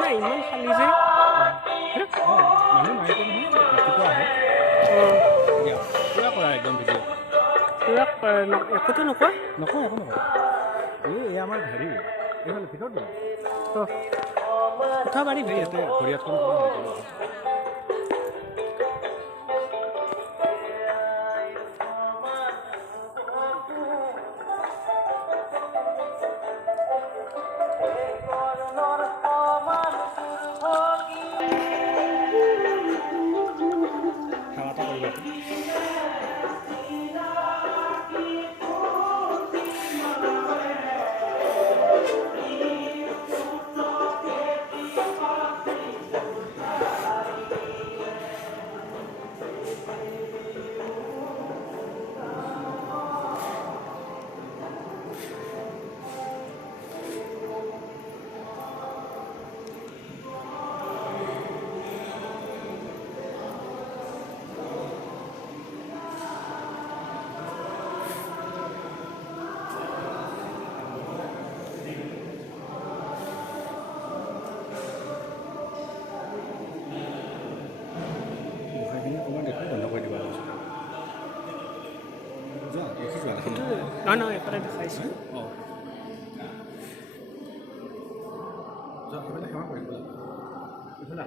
নাই ইমান খালী যে মানুহ নাইতো নহয় ৰাতিপুৱা আহে পূৰা কৰা একদম ভিডিঅ' একোতো নোকোৱা নকওঁ একো নকওঁ এই আমাৰ হেৰি এইফালে ভিতৰত যাওঁ কথা পাৰি ইয়াতে ভৰিয়াতখন সেৱা এটা কৰিব অকণমান দেখোঁ বন্ধ কৰি দিবা যোৱা দেখি যোৱা দেখি নহয় এফালে দেখাইছোঁ অঁ যোৱা সেইফালে সেৱা কৰিব এইফালে